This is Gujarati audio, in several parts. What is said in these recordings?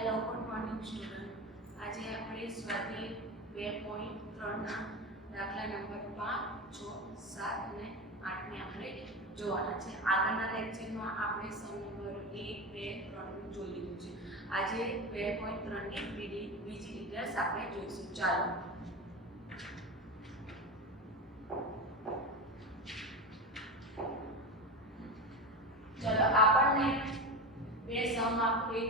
Hello good morning student. આજે આપણે સ્વાધ્યાય 2.3 ના દાખલા નંબર 5, 6, 7 અને 8 ને આપણે જોવાના છે। આગળના લેક્ચરમાં આપણે સમ નંબર 1, 2, 3 જોઈ લીધું છે। આજે 2.3 ની બીજી ડિટેલ્સ આપણે જોઈશું। ચાલો આપણને એક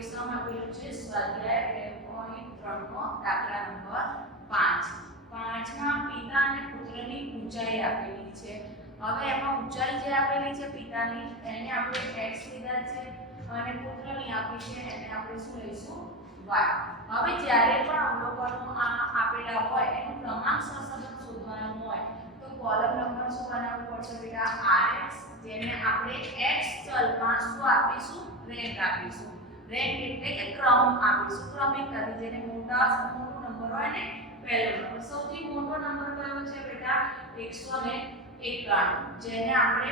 સમ આપેલું છે સ્વાધ્યાય 2.3 નો દાખલા નંબર 5 માં પિતા અને પુત્રની ઊંચાઈ આપેલી છે। હવે એમાં ઊંચાઈ જે આપેલી છે પિતાની એને આપણે x લીધા છે અને પુત્રની આપી છે એને આપણે શું લઈશું y। હવે જ્યારે પણ અવલોકનો આપેલા હોય એનું ક્રમાંક સહસંબંધ શોધવાનું હોય તો કોલમ નંબર શું બનાવવું પડશે બેટા rx, જેને આપણે x ચલમાં શું આપીશું રેન્ક આપીશું। રેન્ક એટલે કે ક્રમ આપીશું, ક્રમિકતાથી, જેને મોટો નંબર હોય ને પહેલો નંબર। સૌથી મોટો નંબર કયો છે બેટા 191, જેને આપણે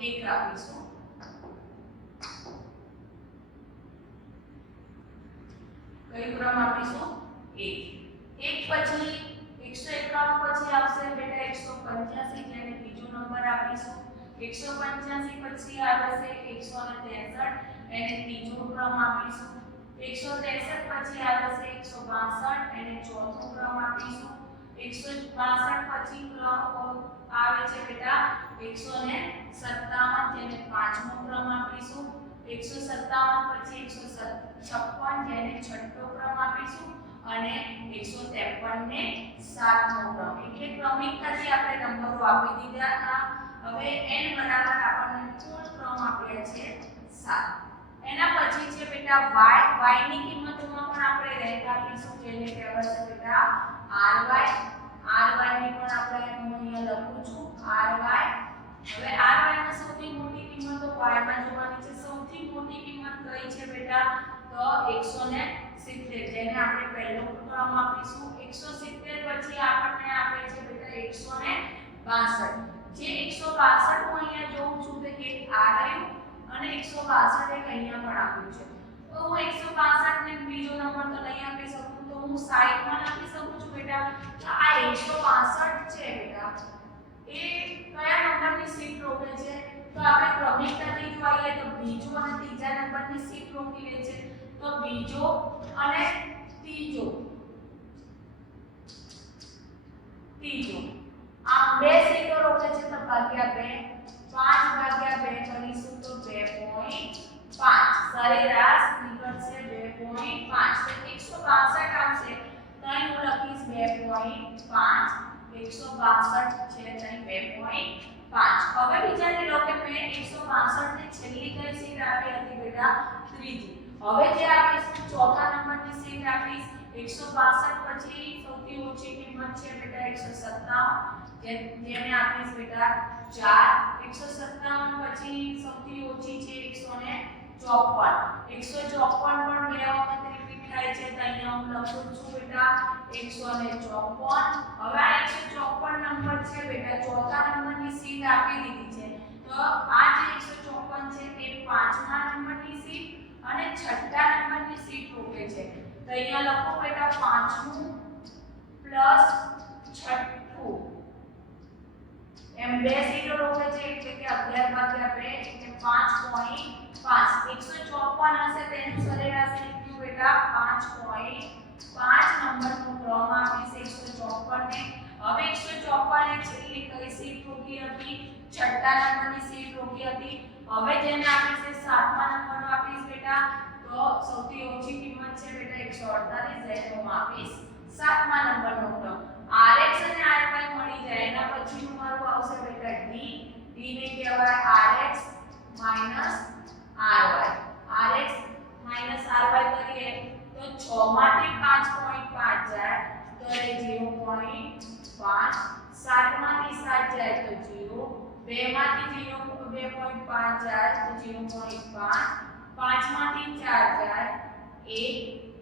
1 આપીશું। કયો ક્રમ આપીશું 1 પછી 191 પછી આવશે બેટા 185, જેને બીજો નંબર આપીશું। 185 પછી આવશે 163, એને ત્રીજો ક્રમ આપીશું। 163 પછી આવશે 162, એને ચોથો ક્રમ આપીશું। 162 પછી ક્રમ આવે છે બેટા 157, જેને પાંચમો ક્રમ આપીશું। 157 પછી 156, જેને છઠ્ઠો ક્રમ આપીશું અને 153 ને સાતમો ક્રમ। એટલે ક્રમિકતાથી આપણે નંબરો આપી દીધા। હવે n બરાબર આપણને કુલ ક્રમ આપ્યા છે 7। એના પછી છે બેટા y ની કિંમતોમાં પણ આપણે રેન્ક આપીશું, જેને કહેવાય છે બેટા ry ની પણ આપણે અહીંયા લખું છું ry। હવે ry માં સૌથી મોટી કિંમત તો y માં જોવાની છે। સૌથી મોટી કિંમત કઈ છે બેટા તો 170, જેને આપણે પહેલો ક્રમ આપીશું। 170 પછી આપણને આપે છે બેટા 162, જે 162 હું અહીંયા જોઉં છું તો એક આ રહ્યું અને 162 એક અહીંયા પણ આપ્યું છે। તો હું 162 ને બીજો નંબર તો નહીં આપી શકું, તો હું 60 માં આપી શકું છું બેટા। તો આ 162 છે બેટા એ કયા નંબરની સીટ રોકે છે તો આપણે ક્રમિકતાથી જોઈએ તો બીજો અને ત્રીજા નંબરની સીટ રોકી લે છે। તો બીજો અને ત્રીજો આ બે સીટો રોકે છે, તો ભાગ્યા 2, 5 ભાગ્યા 2 કરીશું તો 2.5, સરેરાશ નીકળશે 2.5। તો 162 આવશે તો અહીં હું લખીશ 2.5, 162 છે તો અહીં 2.5। હવે વિચારી લો કે મેં 162 ને છેલ્લી કઈ સીટ આપી હતી બેટા ત્રીજી। હવે જે આપીશું ચોથા નંબરની સીટ આપીશ। 162 પછી સૌથી ઓછી કિંમત છે બેટા 157, જેને આપીશ બેટા 4। 157 પછી સૌથી ઓછી છે 154 પણ બે વખત રિપીટ થાય છે, તો અહીંયા હું લખું છું બેટા 154। હવે આ 154 નંબર છે બેટા ચોથા નંબરની સીટ આપી દીધી છે, તો આ જે 154 છે એ પાંચમા નંબરની સીટ અને છઠ્ઠા નંબરની સીટ રોકે છે। તો અહીંયા લખો બેટા પાંચમું પ્લસ છઠ્ઠું, એમ બે સીટો રોકે છે એટલે કે 11 ભાગ્યા 2 એટલે 5.5। 154 હશે તેનું સરેરાશ નીકળ્યું બેટા 5.5 નંબરનો ક્રમ આપીશ 154 ને। હવે 154 એ છેલ્લી કઈ સીટ રોકી હતી છઠ્ઠા નંબરની સીટ રોકી હતી। હવે જેને આપીશ એ સાતમા નંબરનો આપીશ બેટા, તો સૌથી ઓછી કિંમત છે બેટા 148, જેને હું આપીશ સાતમા નંબરનો ક્રમ। rx અને ry મળી જાય એના પછીનું મારું આવશે બેટા d ને કહેવાય rx ry કરીએ તો 6 માંથી 5.5 જાય તો એ 0.5, 7 માંથી 7 જાય તો 0, 2 માંથી 2.5 જાય તો 0.5, 5 માંથી 4 જાય 1,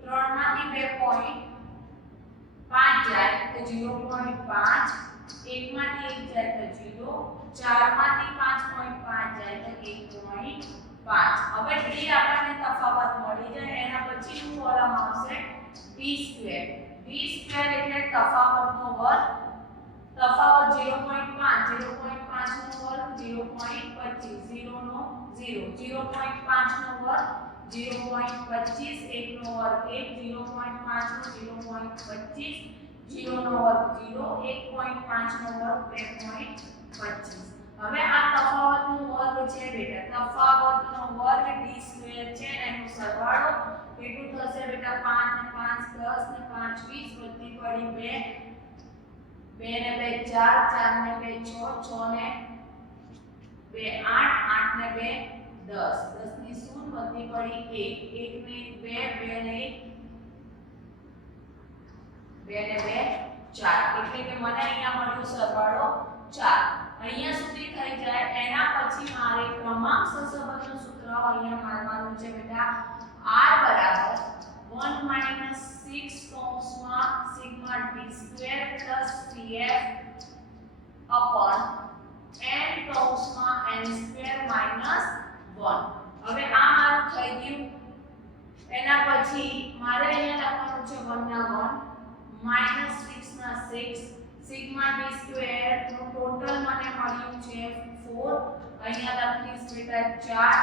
3 માંથી 2.5 જાય તો 0.5, 1 માંથી 1 જાય તો 0, 4 માંથી 5.5 જાય તો 1.5, 5 હવે d આપણને તફાવત મળી જાય એના પછીનું કોલમ આવશે d સ્ક્વેર એટલે તફાવતનો વર્ગ તફાવત 0.5 નો વર્ગ 0.25 0 નો 0 0.5 નો વર્ગ 0.25 1 નો વર્ગ 1 0.5 નો 0.25 0 નો વર્ગ 0 1.5 નો વર્ગ 2.25 હવે આ તફાવતનો વર્ગ છે બેટા તફાવતનો વર્ગ d સ્ક્વેર છે એનો સરવાળો કેટલું થશે બેટા 5 ને 5 10 ને 5 20 વધી પડી 2 ને 2 4 4 ને 2 6 6 ને 2 8 8 ને 2 10 10 ની 0 વધી પડી 1 1 ને 2 2 ને 2 ને 2 4 એટલે કે મને અહીંયા મળ્યું સરવાળો 4 અહીંયા સુધી થઈ જાય એના પછી મારે ક્રમાંક સહસંબંધનું સૂત્ર અહીંયા મારવાનું છે બેટા r બરાબર 1 - 6 કૌંસમાં sigma d square plus cf upon n કૌંસમાં n સ્ક્વેર માઈનસ 1 હવે આ મારું થઈ ગયું એના પછી મારે અહીંયા લખવાનું છે 1 ના 1 -6 ના 6 સિગ્મા d સ્ક્વેર નું ટોટલ મને મળ્યું છે 4 અહીંયા લખીશ બેટા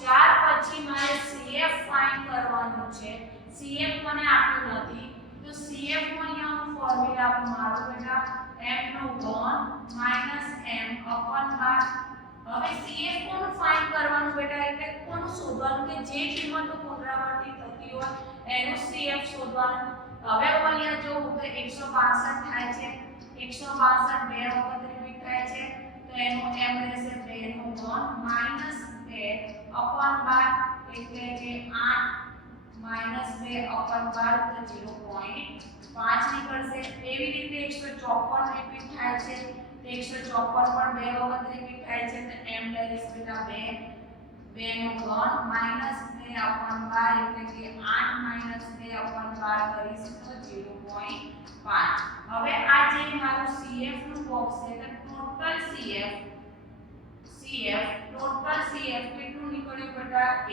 4 પછી મારે cf ફાઇન્ડ કરવાનું છે cf મને આપ્યું નથી તો cf નું અહીંયા હું ફોર્મ્યુલા મારું બેટા m નો ઘન m અપોન બાર હવે cf કોનું ફાઇન્ડ કરવાનું બેટા એટલે કોનું શોધવાનું કે જે કિંમતો પુનરાવર્તિત થતી હોય એનું cf શોધવાનું હવે હું અહીંયા જોઉં તો 162 થાય છે 162 બે વખત રિપીટ થાય છે તો એનો m રહેશે 2 નો ઘન -2 અપોન 12 એટલે કે 8 -2 અપોન 12 તો 0.5 નીકળશે એવી રીતે 154 રિપીટ થાય છે 154 પણ બે વખત રિપીટ થાય છે તો m લઈશ બેટા 2 નો ઘન -2 અપોન 12 એટલે કે 8 -2 અપોન 12 કરીશું તો 0.5 હવે આ જે મારું cf નું બોક્સ છે તો ટોટલ cf કેટલું નીકળ્યું બેટા 1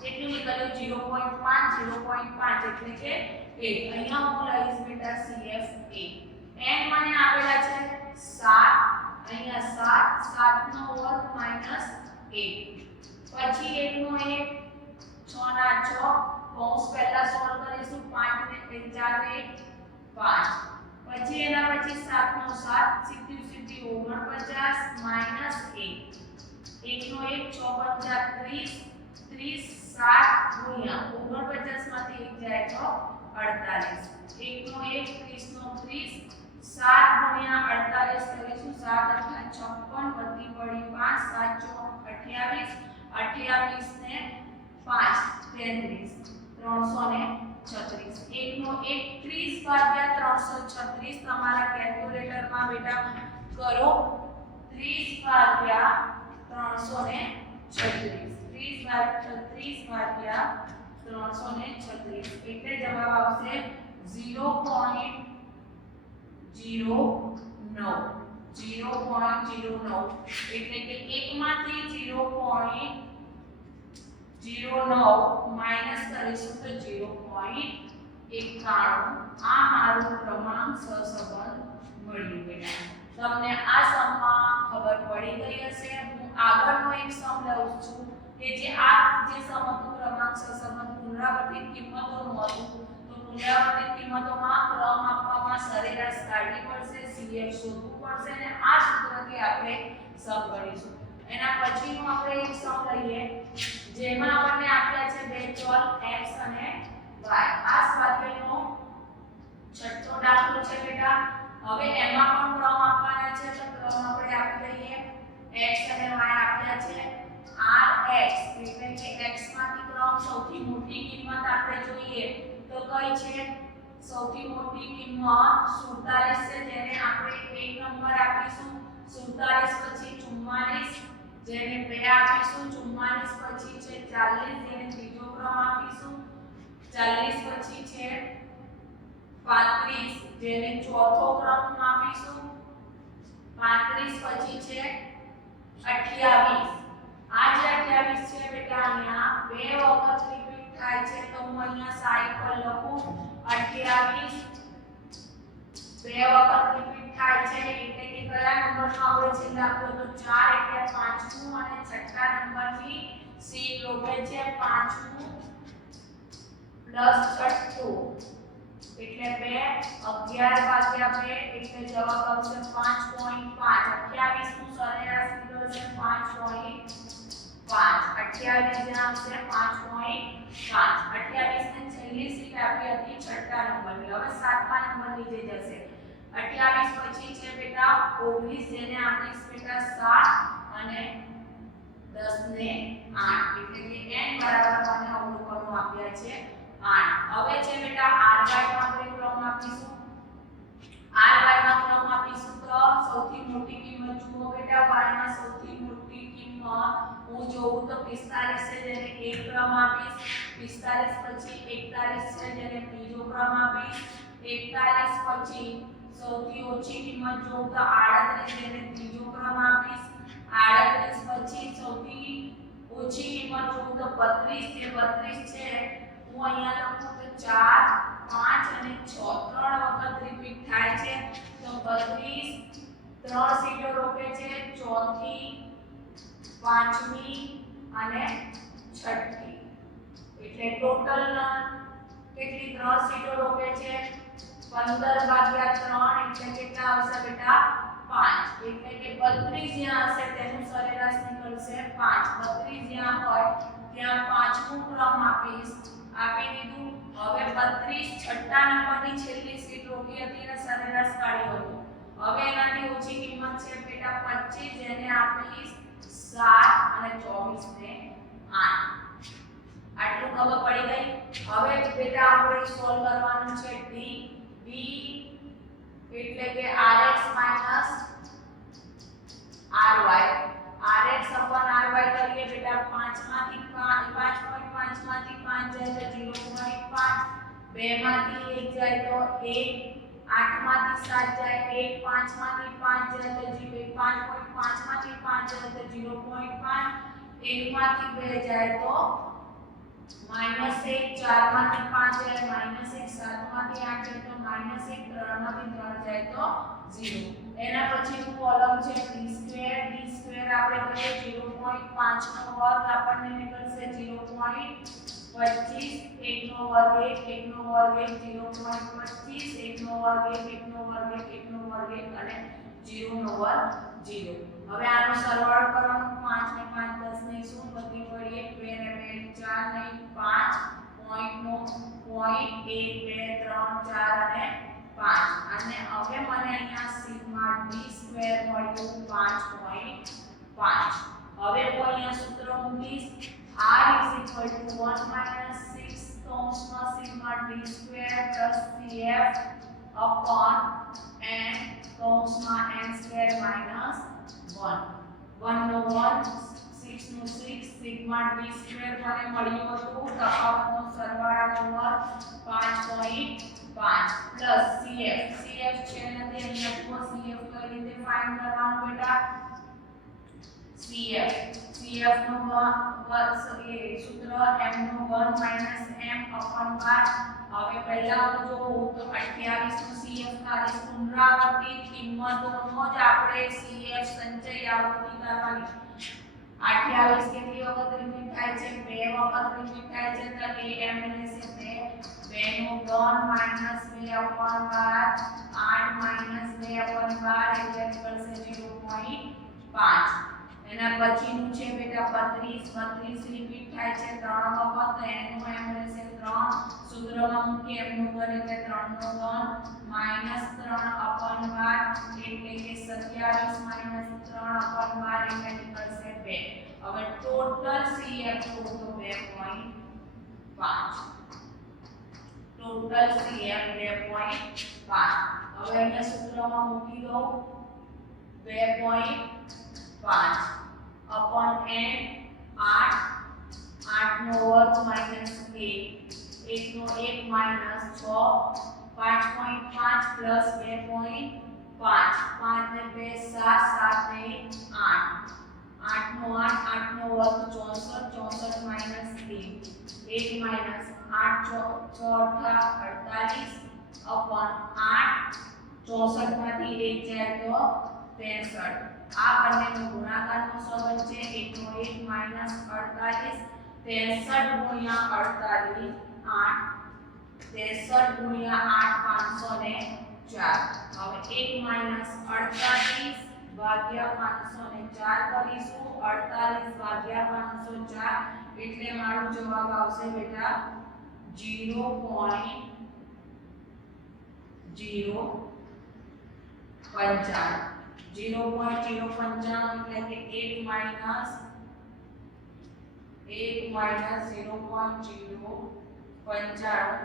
કેટલું નીકળ્યું 0.5 એટલે કે 1 અહીંયા હું લઈશ બેટા cf 1 n મને આપેલા છે 7 અહીંયા 7 નો વર્ગ -1 પછી 1 નો 1 6 ના 6 કૌંસ પહેલા સોલ્વ કરીશું 5 ને 4 ને 5 પછી એના પછી 7 નો 7 સીધી સીધી 49 -1 1 નો 1 6 30 30 7 ગુણ્યા 49 માંથી 1 જાય તો 48 1 નો 1 30 નો 30 7 ગુણ્યા 48 કરીશું 7 8 56 વધી પડી 5 7 4 28 ને 5 33 336 1 નો 1 30 ભાગ્યા 336 તમારા કેલ્ક્યુલેટરમાં બેટા કરો 30 ભાગ્યા 336 30 ભાગ્યા 336 એટલે જવાબ આવશે 0.09 એટલે કે 1 માંથી 0.09 માઈનસ કરીશું તો 0.91 આ મારું ક્રમાંક સહસંબંધ મળ્યું બેટા તમને આ સમમાં ખબર પડી ગઈ હશે હું આગળનો એક સમ લઉં છું કે જે સમ હતું ક્રમાંક સહસંબંધ પુનરાવર્તિત કિંમતોનું હતું તો પુનરાવર્તિત કિંમતોમાં ક્રમ આપવામાં સરેરાશ કાઢવી પડશે cf શોધવું પડશે અને આ સૂત્રથી આપણે સમ કરીશું એના પછીનું આપણે એક સમ લઈએ જેમાં આપણને આપ્યા છે બે ચલ x અને y આ સ્વાધ્યાયનો છઠ્ઠો દાખલો છે બેટા હવે એમાં પણ ક્રમ આપવાના છે તો ક્રમ આપણે આપી લઈએ x અને y આપ્યા છે rx એટલે કે x માંથી ક્રમ સૌથી મોટી કિંમત આપણે જોઈએ તો કઈ છે સૌથી મોટી કિંમત 47 છે જેને આપણે એક નંબર આપીશું 47 પછી 44 જેને 2 આપીશું 44 પછી છે 40 જેને ત્રીજો ક્રમ આપીશું 40 પછી છે 35 જેને ચોથો ક્રમ આપીશું 35 પછી છે 28 આ જે 28 છે બેટા અહીંયા બે વખત રિપીટ થાય છે તો હું અહીંયા સાઈડ પર લખું 28 બે વખત રિપીટ થાય છે એટલે કે કયા નંબરનો આપણે છેલ્લે આપ્યો તો 4 એટલે પાંચમું અને છઠ્ઠા નંબરની સીટ રોકે છે પાંચમું પ્લસ છઠ્ઠું એટલે 2 11 ભાગ્યા 2 એટલે જવાબ આવશે 5.5 28 નું સરેરાશ નીકળશે 5.5 28 જ્યાં આવશે 5.5 28 ને છેલ્લી સીટ આપી હતી છઠ્ઠા નંબરની હવે સાતમા નંબરની જે જશે 28 પછી છે બેટા 19 જેને આપણે બેટા 7 અને 10 ને 8 એટલે કે n બરાબર મને અવલોકનો આપ્યા છે 8 હવે છે બેટા ry માં આપણે ક્રમ આપીશું ry માં ક્રમ આપીશું તો સૌથી મોટી કિંમત જુઓ બેટા y માં સૌથી મોટી કિંમત હું જોઉં તો 45 છે જેને એક ક્રમ આપીશ 45 પછી 41 છે જેને બીજો ક્રમ આપીશ 41 પછી સૌથી ઓછી કિંમત જોઉં તો 38 જેને ત્રીજો ક્રમ આપીશ 38 પછી સૌથી ઓછી કિંમત જોઉં તો 32 જે 32 છે હું અહીંયા લખું તો 4 5 અને 6 ત્રણ વખત રિપીટ થાય છે તો 32 ત્રણ સીટો રોકે છે ચોથી પાંચમી અને છઠ્ઠી એટલે ટોટલ કેટલી ત્રણ સીટો રોકે છે 15 ભાગ્યા 3 એટલે કેટલા આવશે બેટા 5 એટલે કે 32 જ્યાં હશે તેનું સરેરાશ નીકળશે 5 32 જ્યાં હોય ત્યાં પાંચમું ક્રમ આપી દીધું હવે 32 છઠ્ઠા નંબરની છેલ્લી સીટ રોકી હતી અને સરેરાશ કાઢ્યો હતો હવે એનાથી ઓછી કિંમત છે બેટા 25 જેને આપીશ 7 અને 24 ને 8 આટલું ખબર પડી ગઈ હવે બેટા આપણે સોલ્વ કરવાનું છે d એટલે કે rx ry rx upon ry કરીએ બેટા 5 માંથી 5.5 માંથી 5 જાય તો 0.5 2 માંથી 1 જાય તો 1 8 માંથી 7 જાય 1 5 માંથી 5 જાય તો 5.5 માંથી 5 જાય તો 0.5 1 માંથી 2 જાય તો -1 4 માંથી 5 જાય -1 7 માંથી 8 જાય તો -1 3 માંથી 3 જાય તો 0 એના પછીનું કોલમ છે d2 આપણે કરીએ 0.5 નો વર્ગ આપણને નીકળશે 0.25 1 નો વર્ગ 1 નો વર્ગ 1 0.25 1 નો વર્ગ 1 નો વર્ગ 1 નો વર્ગ 1 અને 0 નો વર્ગ 0 હવે આનો સરવાળો કરવાનો 5 ને 5 10 ને શું બધી પડીએ 2 ને 2 4 ને 5 પોઈન્ટ નો પોઈન્ટ 1 2 3 4 અને 5 અને હવે મને અહીંયા સિગ્મા d2 મળ્યું 5.5 હવે હું અહીંયા સૂત્ર મૂકીશ r = 1 - 6 કૌંસમાં sigma d2 cf upon n કૌંસમાં n2 - 1 1 નો 1 6 નો 6 સિગ્મા d2 મને મળ્યું હતું તફાવતનો સરવાળાનો વર્ગ 5.5 પ્લસ cf છે નથી અહીંયા તો cf કઈ રીતે ફાઇન્ડ કરવાનું બેટા cf નો સૂત્ર m નો 1 - m upon 12 હવે પહેલા હું જોઉં તો 28 નું cf કાઢીશ પુનરાવર્તિત કિંમતોનો જ આપણે cf સંચય આવૃત્તિ કરવાની 28 કેટલી વખત રિપીટ થાય છે બે વખત રિપીટ થાય છે તો am રહેશે 2 નો 3 - 2 upon 12 8 - 2 upon 12 એટલે નીકળશે 0.5 એના પછીનું છે બેટા 32 રિપીટ થાય છે 3 વખત એનું m રહેશે 3 સૂત્રમાં મૂકી m નું ઘન એટલે 3 નો ઘન -3 upon 12 એટલે કે 27 - 3 upon 12 એટલે નીકળશે 2 હવે ટોટલ cf તો 2.5 ટોટલ cf 2.5 હવે અહીંયા સૂત્રમાં મૂકી દો 2.5 upon n 8 નો વર્ગ -1 1 નો 1 -6 5.5 પ્લસ 2.5 5 ને 2 7 7 ને 8 8 નો 8 8 નો વર્ગ 64 64 માઈનસ 1 માઈનસ 8 6 48 અપોન 8 64 માંથી 1 જાય તો 63 આ બંનેનો ગુણાકારનો સંબંધ છે 1 નો 1 માઈનસ 48 63 ગુણ્યા 48 8 63 ગુણ્યા 8 504 હવે 1 માઈનસ 48 ભાગ્યા 504 કરીશું 48 ભાગ્યા 504 એટલે મારો જવાબ આવશે બેટા 0.055 0.055 એટલે કે 1 માઈનસ 0.055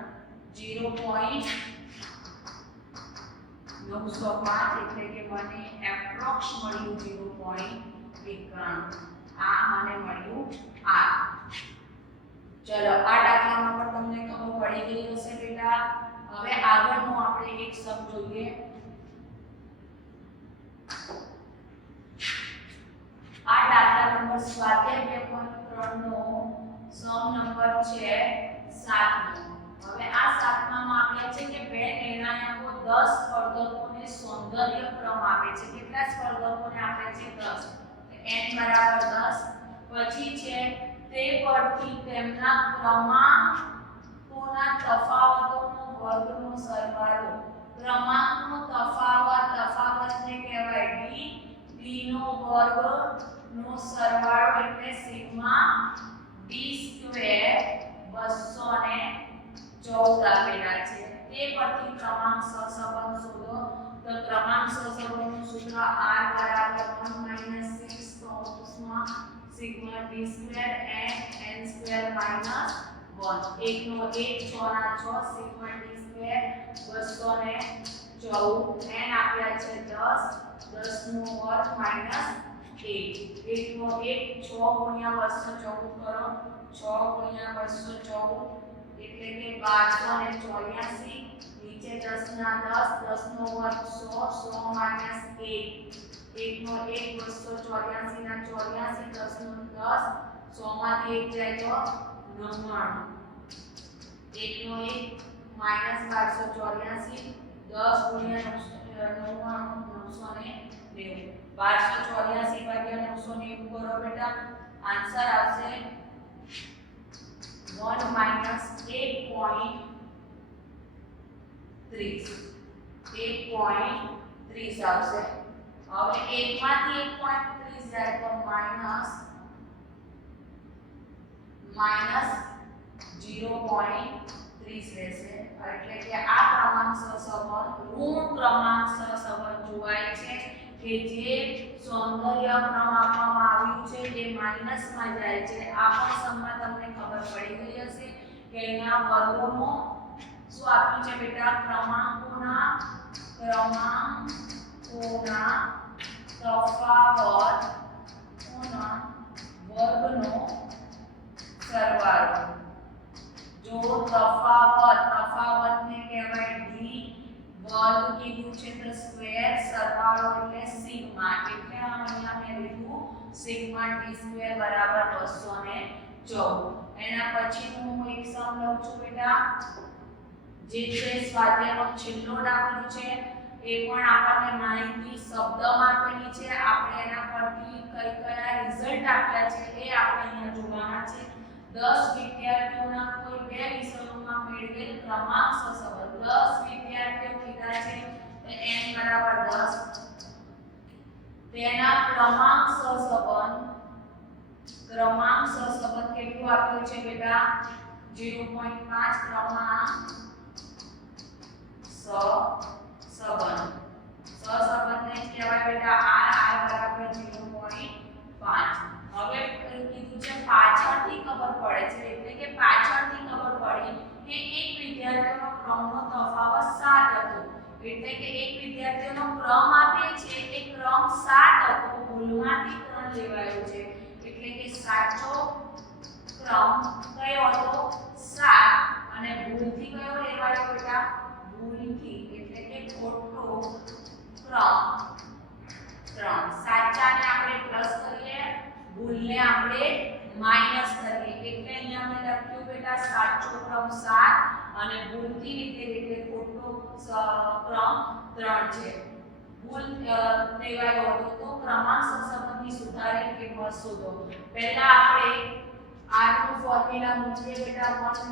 0.905 એટલે કે મને એપ્રોક્સ મળ્યું 0.91 આ મને મળ્યું આ ચલો આ દાખલામાં પણ તમને ખબર પડી ગઈ હશે બેટા હવે આગળનો આપણે એક સમ જોઈએ આ દાખલા નંબર સ્વાધ્યાય 2.3 નો સમ નંબર છે 7 નો હવે આ 7 માં આપ્યા છે કે બે નિર્ણાયકો 10 સ્પર્ધકોને સૌંદર્ય ક્રમ આપે છે કેટલા સ્પર્ધકોને આપે છે 10 n બરાબર 10 પછી છે તે પરથી તેમના ક્રમાંકોના તફાવતોનો વર્ગનો સરવાળો ક્રમાંકનો તફાવતને કહેવાય d નો વર્ગનો સરવાળો એટલે સિગ્મા d સ્ક્વેર 214 આપેલા છે તે પરથી ક્રમાંક સહસંબંધ શોધો તો ક્રમાંક સહસંબંધનું સૂત્ર r બરાબર 1 - 6 કૌંસમાં sigma d square n square minus 1 1 નો 1 6 ના 6 સિગ્મા d સ્ક્વેર 214 n આપ્યા છે 10 10 નો વર્ગ માઈનસ 1 1 નો 1 6 ગુણ્યા 214 કરો 6 ગુણ્યા 214 એટલે કે 1284 નીચે 10 ના 10 10 નો વર્ગ 100 100 માઈનસ 1 1 નો 1 284 ના 84 10 નો 10 100 માંથી 1 જાય તો 99 1 નો 1 માઈનસ 1284 10 ગુણ્યા 990 1284 ભાગ્યા 990 કરો બેટા આન્સર આવશે 1 માઈનસ 1.30 1.30 આવશે હવે 1 માંથી 1.30 જાય તો માઈનસ 0.30 રહેશે એટલે કે આ ક્રમાંક સહસંબંધ ઋણ ક્રમાંક સહસંબંધ જોવાય છે કે જે સૌંદર્ય ક્રમ આપવામાં આવ્યું છે જે માઈનસમાં જાય છે આ પણ સમમાં તમને ખબર પડી ગઈ હશે કે અહીંયા વર્ગોનો શું આપ્યું છે બેટા ક્રમાંકોના તફાવતોના વર્ગનો સરવાળો જો તફાવતને કહેવાય d વર્ગ કીધું છે તો સ્ક્વેર સરવાળો એટલે સિગ્મા એટલે અહીંયા મેં લીધું સિગ્મા d સ્ક્વેર બરાબર 214 એના પછીનું હું એક સમ લઉં છું બેટા જે છે સ્વાધ્યાયનો છેલ્લો દાખલો છે એ પણ આપણને માહિતી શબ્દમાં આપેલી છે આપણે એના પરથી કયા રિઝલ્ટ આપ્યા છે એ આપણે અહીંયા જોવાના છે 10 વિદ્યાર્થીઓના કોઈ બે વિષયોમાં મેળવેલ ક્રમાંક સહસંબંધ 10 વિદ્યાર્થીઓ કીધા છે તો n બરાબર 10 તેના ક્રમાંક સહસંબંધ કેટલું આપ્યું છે બેટા 0.5 ક્રમાંક સહસંબંધને કહેવાય બેટા r બરાબર 0.5 હવે કીધું છે પાછળથી ખબર પડે છે એટલે કે પાછળથી ખબર પડી કે એક વિદ્યાર્થીનો ક્રમનો તફાવત 7 હતો એટલે કે એક વિદ્યાર્થીનો ક્રમ આપે છે એ ક્રમ 7 હતો ભૂલમાંથી 3 લેવાયો છે એટલે કે સાચો ક્રમ કયો હતો 7 અને ભૂલથી કયો લેવાયો બેટા ભૂલથી એટલે કે ખોટો ક્રમ 3 સાચાને આપણે પ્લસ કરીએ આપણે માઈનસ કરીએ એટલે અહીંયા મેં લખ્યું બેટા સાચો ક્રમ 7 અને ભૂલથી રીતે એટલે ખોટો ક્રમ 3 છે. ભૂલ લેવાયો હતો તો ક્રમાંક સહસંબંધની સુધારેલ કિંમત શોધો. પહેલા આપણે r નું ફોર્મ્યુલા મૂકીએ બેટા 1 -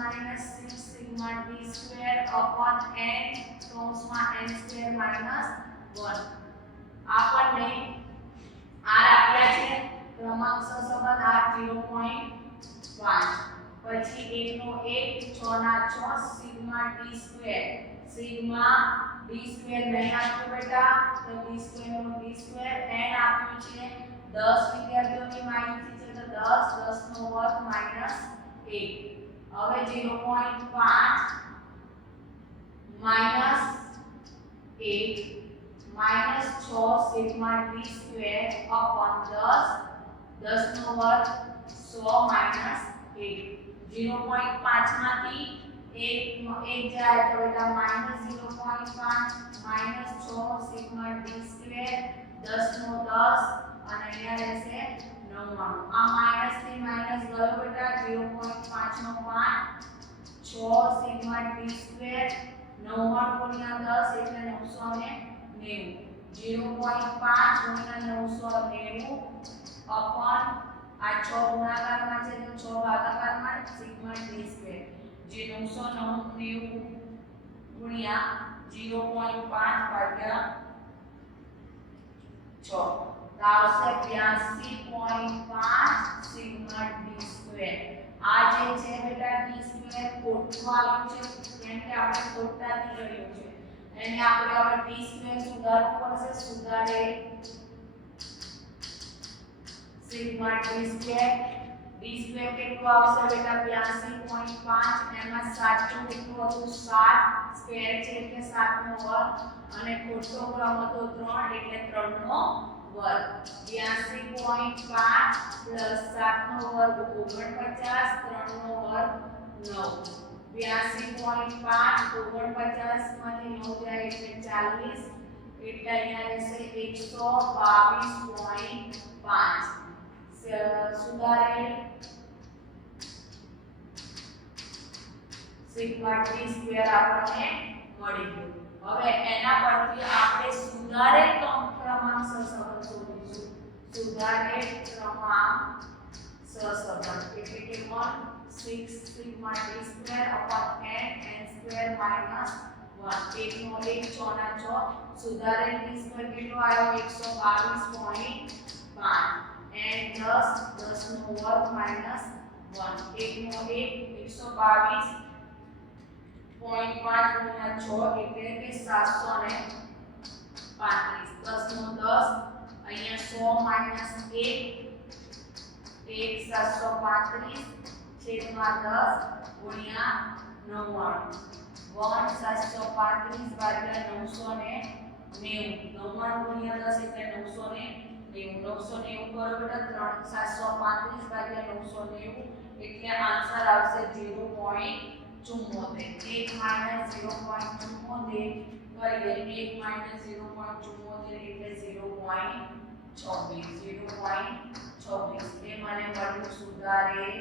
6 sigma d square upon n કૌંસમાં n સ્ક્વેર માઈનસ 1. આપણને r આપ્યા છે ક્રમાંક સહસંબંધ r 0.5 પછી 1 નો 1 6 ના 6 sigma d square d square નહીં આપ્યું બેટા તો d સ્ક્વેર નો d સ્ક્વેર n આપ્યું છે 10 વિદ્યાર્થીઓની માહિતી છે તો 10 10 નો વર્ગ માઈનસ 1. હવે 0.5 minus 1 minus 6 sigma d square upon 10 10 નો વર્ગ 100 માઈનસ 1. 0.5 માંથી 1 જાય તો બેટા minus 0.5 minus 6 sigma d square 10 નો 10 અને અહીંયા રહેશે 99. આ માઈનસ થી માઈનસ ગયો બેટા 0.5 નો 5 6 સિગ્મા d સ્ક્વેર 99 ગુણ્યા 10 એટલે 990. 0.5 ગુણ્યા 990 અપોન આ 6 ગુણાકારમાં છે તો 6 ભાગાકારમાં સિગ્મા d સ્ક્વેર જે 990 ગુણ્યા 0.5 ભાગ્યા 6 તો આવશે 82.5 સિગ્મા d સ્ક્વેર. આ જે છે બેટા d સ્ક્વેર ખોટું આવ્યું છે કેમ કે આપણે ખોટાથી કર્યું છે એને આપણે હવે d સ્ક્વેર સુધારવું પડશે. સુધારે સિગ્મા d સ્ક્વેર કેટલું આવશે બેટા 82.5 એમાં સાચું કેટલું હતું 7 સ્ક્વેર છે એટલે 7 નો વર્ગ અને ખોટો ક્રમ હતો 3 એટલે 3 નો વર્ગ. 82.5 પ્લસ 7 નો વર્ગ 49 3 નો વર્ગ 9. 82.5 49 માંથી 9 જાય એટલે 40 એટલે અહીંયા રહેશે 122.5. સુધારેલ સિગ્મા d સ્ક્વેર આપણને મળી ગયું. હવે એના પરથી આપણે સુધારેલ ક્રમાંક સહસંબંધ શોધીશું. સુધારેલ ક્રમાંક સહસંબંધ એટલે કે 1 6 sigma d square upon n square minus 1 1 નો 1 6 ના 6 સુધારેલ d સ્ક્વેર કેટલો આવ્યો 122.5 n 10 નો વર્ગ માઈનસ 1 1 નો 1 122.5 ગુણ્યા 6 એટલે કે 735. 10 નો 10 અહીંયા 100 માઈનસ 1 735 છેદમાં 10 ગુણ્યા 99 735 ભાગ્યા 990 99 ગુણ્યા 10 એટલે 990 990 કરો બેટા 735 ભાગ્યા 990 એટલે આન્સર આવશે 0.74. 1 માઈનસ 0.74 કરીએ 1 માઈનસ 0.74 એટલે 0.26 એ મને મળ્યું સુધારેલ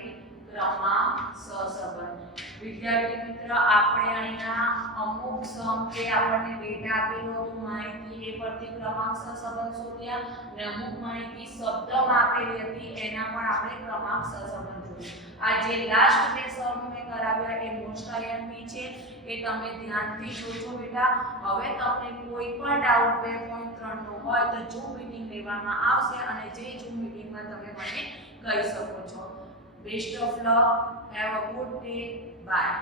ક્રમાંક સહસંબંધ. વિદ્યાર્થી મિત્ર આપણે અહીંયા અમુક સમ કે આપણને ડેટા આપેલો હતો માહિતી એ પરથી ક્રમાંક સહસંબંધ શોધ્યા અને અમુક માહિતી શબ્દમાં આપેલી હતી એના પણ આપણે ક્રમાંક સહસંબંધ જોયા. આ જે લાસ્ટ બે સમ મેં કરાવ્યા એ મોસ્ટ આઈએમપી છે એ તમે ધ્યાનથી જોજો બેટા. હવે તમને કોઈ પણ ડાઉટ 2.3 નો હોય તો ઝૂમ મીટિંગ લેવામાં આવશે અને જે ઝૂમ મીટિંગમાં તમે મને કહી શકો છો. Best of luck. Have a good day. Bye.